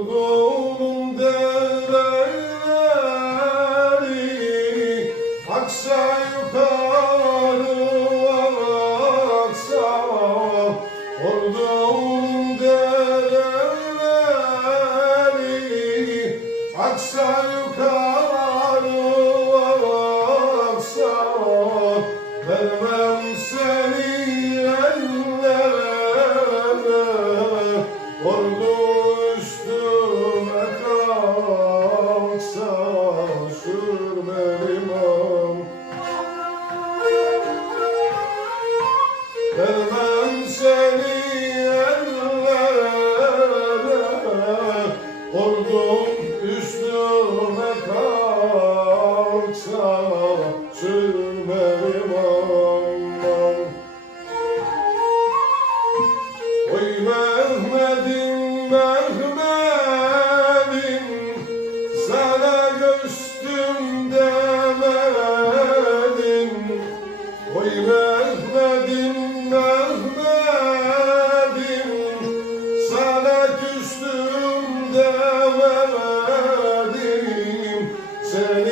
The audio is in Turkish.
Yorgunum dereleri Aksa yukarı aksa Orada kalksa Sürmem imam Vermem seni ellere. Ordum üstüme kalksa Sürmem aman Oy Mehmet'im Mehmet'im demedim Seni